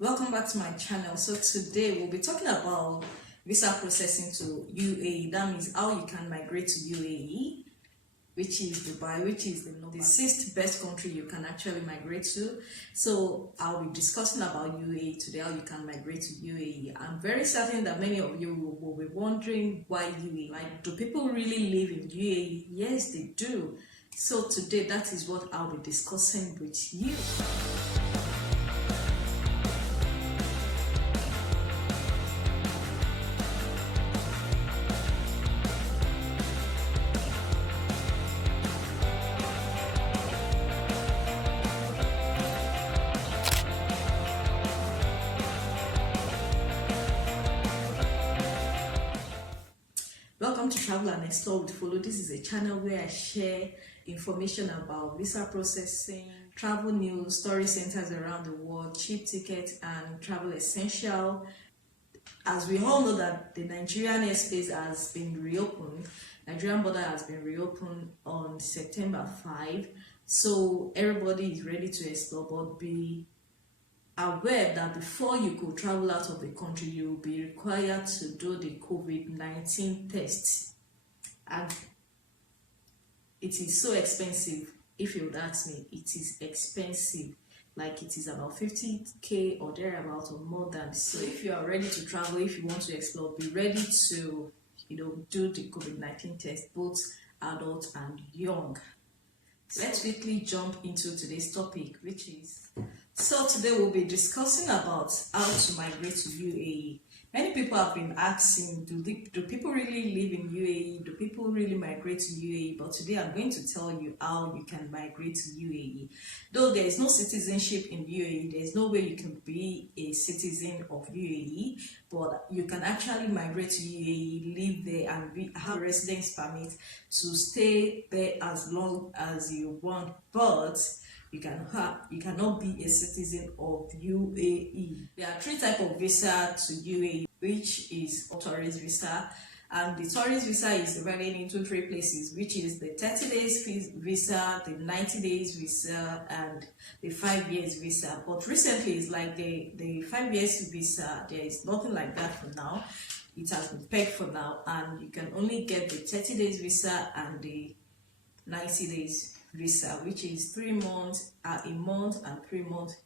Welcome back to my channel. So today we'll be talking about visa processing to UAE. That means how you can migrate to UAE, which is Dubai, which is the sixth best country you can actually migrate to. So I'll be discussing about UAE today, how you can migrate to UAE. I'm very certain that many of you will be wondering why UAE. Like, do people really live in UAE? Yes, they do. So today that is what I'll be discussing with you. Welcome to Travel and Explore with Follow. This is a channel where I share information about visa processing, travel news, story centers around the world, cheap tickets, and travel essential. As we all know that the Nigerian airspace has been reopened, Nigerian border has been reopened on September 5. So everybody is ready to explore, but be aware that before you could travel out of the country, you will be required to do the COVID-19 test, and it is so expensive. If you would ask me, it is expensive. Like, it is about 50k or thereabout or more than. So if you are ready to travel, if you want to explore, be ready to do the COVID-19 test, both adult and young. Let's quickly jump into today's topic, which is, so today we'll be discussing about how to migrate to UAE. Many people have been asking, do people really live in UAE? Do people really migrate to UAE? But today I'm going to tell you how you can migrate to UAE. Though there is no citizenship in UAE, there is no way you can be a citizen of UAE, but you can actually migrate to UAE, live there, and have a residence permit to stay there as long as you want. But you cannot be a citizen of UAE. There are three types of visa to UAE, which is tourist visa, and the tourist visa is divided into three places, which is the 30 days visa, the 90 days visa, and the 5 years visa. But recently, it's like the 5 years visa, there is nothing like that for now. It has been pegged for now, and you can only get the 30 days visa and the 90 days visa, which is 3 months, a month, and 3 months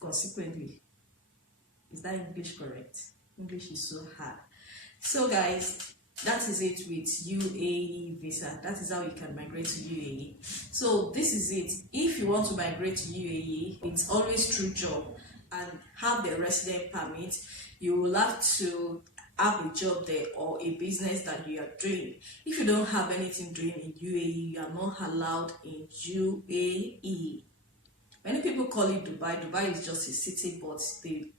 consequently. Is that English correct? English is so hard. So guys, that is it with UAE visa. That is how you can migrate to UAE. So this is it. If you want to migrate to UAE, it's always through job and have the resident permit. You will have to have a job there or a business that you are doing. If you don't have anything doing in UAE, you are not allowed in UAE. Many people call it Dubai. Dubai is just a city, but the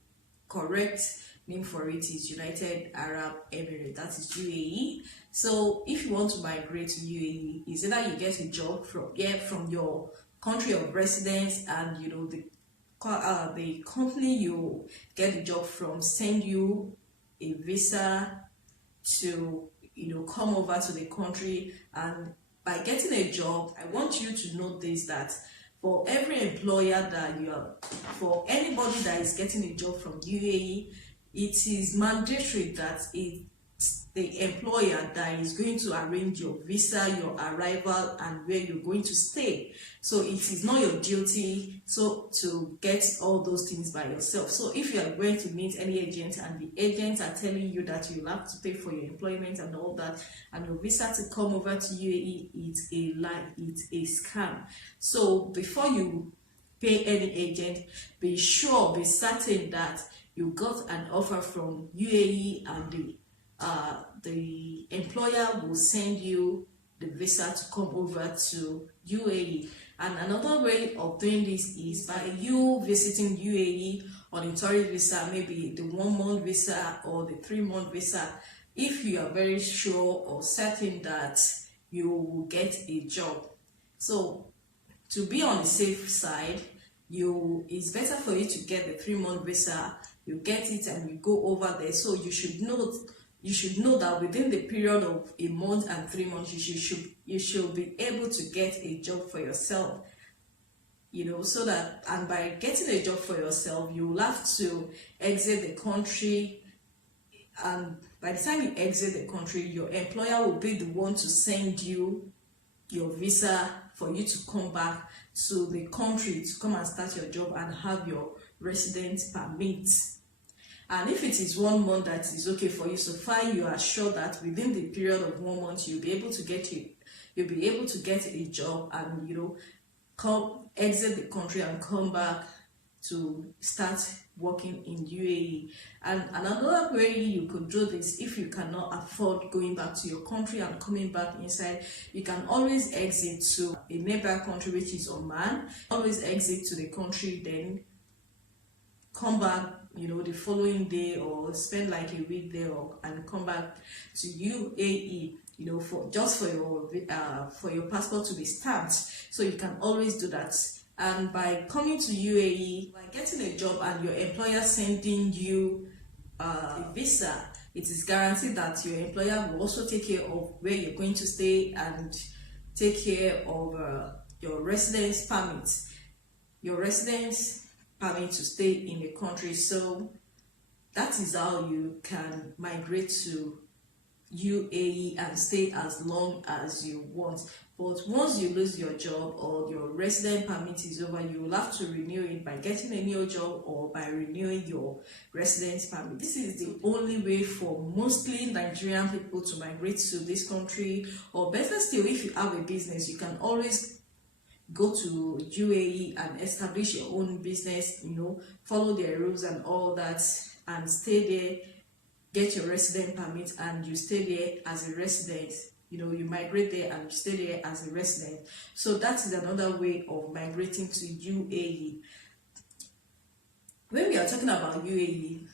correct name for it is United Arab Emirate. That is UAE. So if you want to migrate to UAE, it's either you get a job from your country of residence, and the company you get the job from send you a visa to come over to the country. And by getting a job, I want you to know this, that for every employer for anybody that is getting a job from UAE, it is mandatory that it's the employer that is going to arrange your visa, your arrival, and where you're going to stay. So it is not your duty to get all those things by yourself. So if you are going to meet any agent and the agents are telling you that you'll have to pay for your employment and all that, and your visa to come over to UAE, it's a lie, it's a scam. So before you pay any agent, be certain that you got an offer from UAE, and the employer will send you the visa to come over to UAE. And another way of doing this is by you visiting UAE on a tourist visa, maybe the 1 month visa or the 3 month visa, if you are very sure or certain that you will get a job. So to be on the safe side, it's better for you to get the 3 month visa. You get it and you go over there. So you should know that within the period of a month and 3 months, you should be able to get a job for yourself. so that, and by getting a job for yourself, you will have to exit the country, and by the time you exit the country, your employer will be the one to send you your visa for you to come back to the country to come and start your job and have your residence permit. And if it is 1 month, that is okay for you, so far you are sure that within the period of 1 month you'll be able to get a job, and come exit the country and come back to start working in UAE. And another way you could do this, if you cannot afford going back to your country and coming back inside, you can always exit to a neighbor country, which is Oman. Always exit to the country, then come back the following day, or spend like a week there, and come back to UAE for your passport to be stamped. So you can always do that. And by coming to UAE, by getting a job and your employer sending you a visa, it is guaranteed that your employer will also take care of where you're going to stay and take care of your residence permit to stay in the country. So that is how you can migrate to UAE and stay as long as you want. But once you lose your job or your resident permit is over, you will have to renew it by getting a new job or by renewing your residence permit. This is the only way for mostly Nigerian people to migrate to this country. Or better still, if you have a business, you can always go to UAE and establish your own business, follow their rules and all that, and stay there, get your resident permit, and you stay there as a resident. You migrate there and you stay there as a resident. So that is another way of migrating to UAE. When we are talking about UAE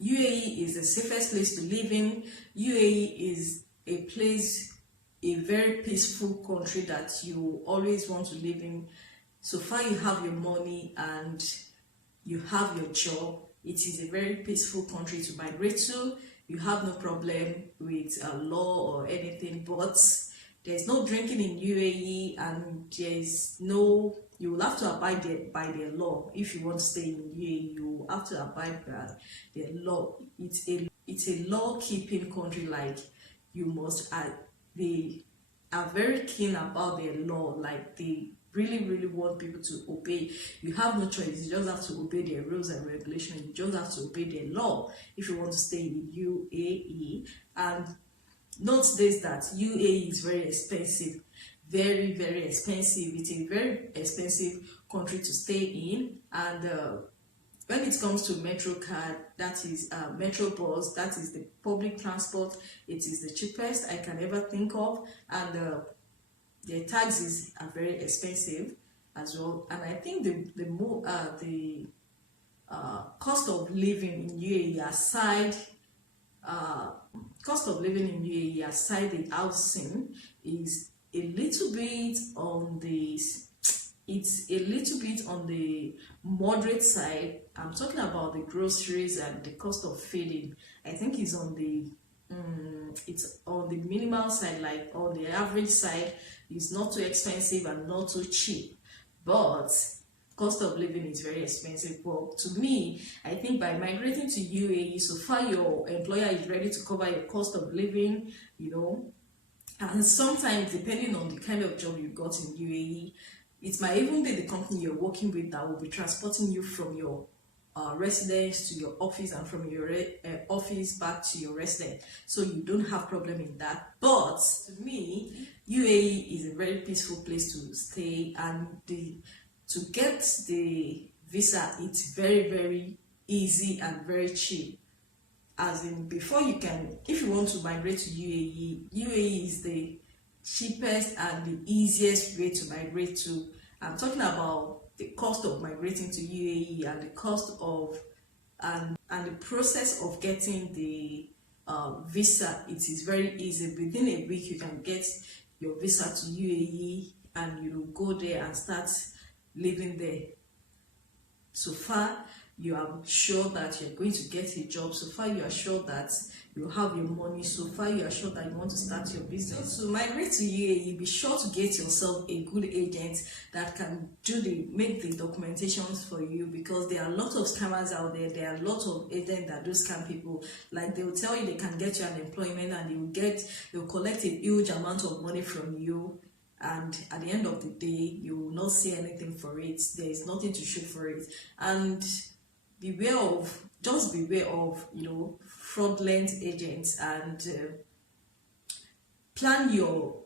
is the safest place to live in. UAE is a very peaceful country that you always want to live in. So far you have your money and you have your job, it is a very peaceful country to migrate to. You have no problem with law or anything, but there's no drinking in UAE, and you will have to abide by the law. If you want to stay in UAE, you have to abide by the law. It's a law-keeping country. Like, they are very keen about their law. Like, they really want people to obey. You have no choice. You just have to obey their rules and regulations. You just have to obey their law if you want to stay in UAE. And note this, that UAE is very expensive, very expensive. It's a very expensive country to stay in. And when it comes to metro card, that is metro bus, that is the public transport, it is the cheapest I can ever think of. And the taxes are very expensive as well. And I think the cost of living in UAE aside, the housing is a little bit on the moderate side. I'm talking about the groceries and the cost of feeding. I think it's on the minimal side, like on the average side. It's not too expensive and not too cheap, but cost of living is very expensive. But to me, I think by migrating to UAE, so far your employer is ready to cover your cost of living, and sometimes depending on the kind of job you got in UAE, it might even be the company you're working with that will be transporting you from your residence to your office, and from your office back to your residence. So you don't have problem in that. But to me, UAE is a very peaceful place to stay, and to get the visa, it's very easy and very cheap. As in, if you want to migrate to UAE is the cheapest and the easiest way to migrate to. I'm talking about the cost of migrating to UAE and the cost of and the process of getting the visa. It is very easy. Within a week you can get your visa to UAE and go there and start living there. So far, you are sure that you're going to get a job. So far, you are sure that you have your money. So far, you are sure that you want to start your business. So to migrate to UAE, be sure to get yourself a good agent that can make the documentations for you, because there are a lot of scammers out there. There are a lot of agents that do scam people. Like, they will tell you they can get you an employment, and they will collect a huge amount of money from you. And at the end of the day, you will not see anything for it. There is nothing to show for it. And beware of fraudulent agents, and plan your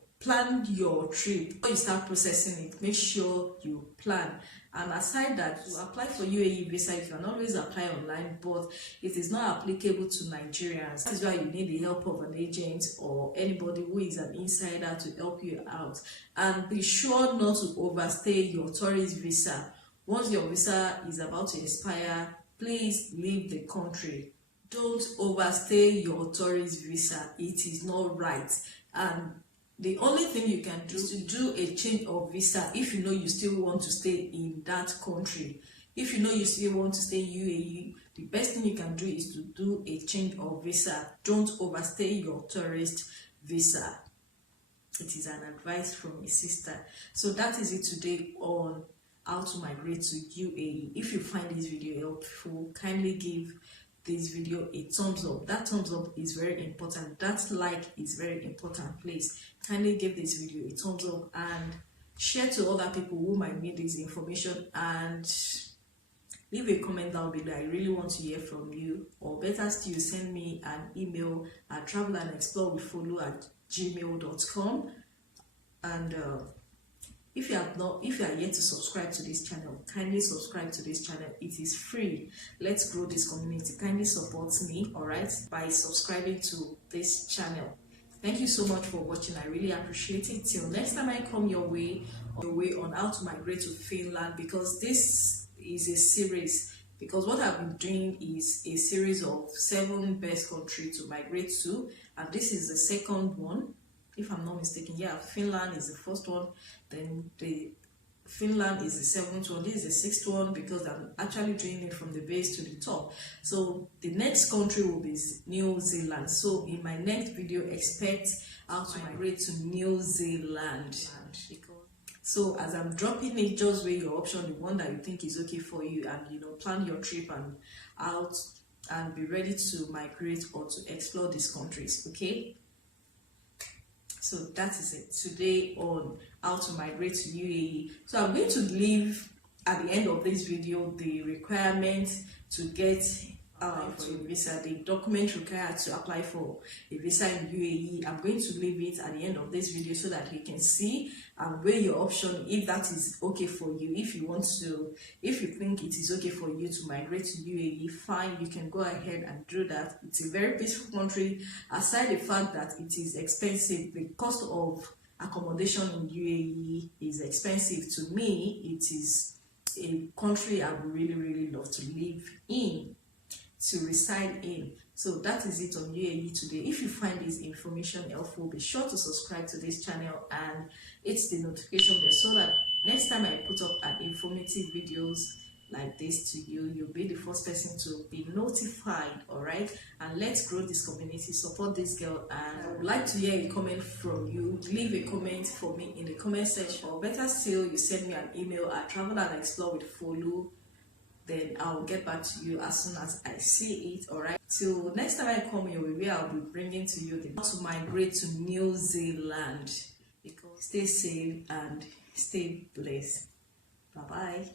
trip. Before you start processing it, make sure you plan. And aside that, to apply for UAE visa, you can always apply online, but it is not applicable to Nigerians. That is why you need the help of an agent or anybody who is an insider to help you out. And be sure not to overstay your tourist visa. Once your visa is about to expire, please leave the country. Don't overstay your tourist visa. It is not right. And the only thing you can do is to do a change of visa if you know you still want to stay in that country. If you know you still want to stay in UAE, the best thing you can do is to do a change of visa. Don't overstay your tourist visa. It is an advice from a sister. So that is it today on how to migrate to UAE. If you find this video helpful, kindly give this video a thumbs up. That thumbs up is very important. That like is very important. Please kindly give this video a thumbs up and share to other people who might need this information, and leave a comment down below. I really want to hear from you. Or better still, send me an email at travelandexplorewithfolu@gmail.com. And if you are yet to subscribe to this channel, kindly subscribe to this channel. It is free. Let's grow this community. Kindly support me, alright, by subscribing to this channel. Thank you so much for watching. I really appreciate it. Till next time I come your way on how to migrate to Finland, because this is a series. Because what I've been doing is a series of 7 best countries to migrate to, and this is the second one. If I'm not mistaken, yeah, Finland is the first one, then Finland is the 7th one, this is the 6th one, because I'm actually doing it from the base to the top. So the next country will be New Zealand. So in my next video, expect how to migrate to New Zealand. So as I'm dropping it, just weigh your option, the one that you think is okay for you, and plan your trip and be ready to migrate or to explore these countries. Okay. So that is it today on how to migrate to UAE. So I'm going to leave at the end of this video the requirements to get for a visa, the document required to apply for a visa in UAE. I'm going to leave it at the end of this video so that you can see and weigh your option if that is okay for you. If you think it is okay for you to migrate to UAE, fine, you can go ahead and do that. It's a very peaceful country. Aside the fact that it is expensive, the cost of accommodation in UAE is expensive. To me, it is a country I would really, really love to live in, to reside in. So that is it on UAE today. If you find this information helpful, be sure to subscribe to this channel and hit the notification bell so that next time I put up an informative videos like this to you, you'll be the first person to be notified. All right, and let's grow this community, support this girl. And I would like to hear a comment from you. Leave a comment for me in the comment section, or better still, you send me an email at travelandexplorewithfolu. Then I'll get back to you as soon as I see it. All right, till next time I come your way, I'll be bringing to you how to migrate to New Zealand. Because stay safe and stay blessed. Bye bye.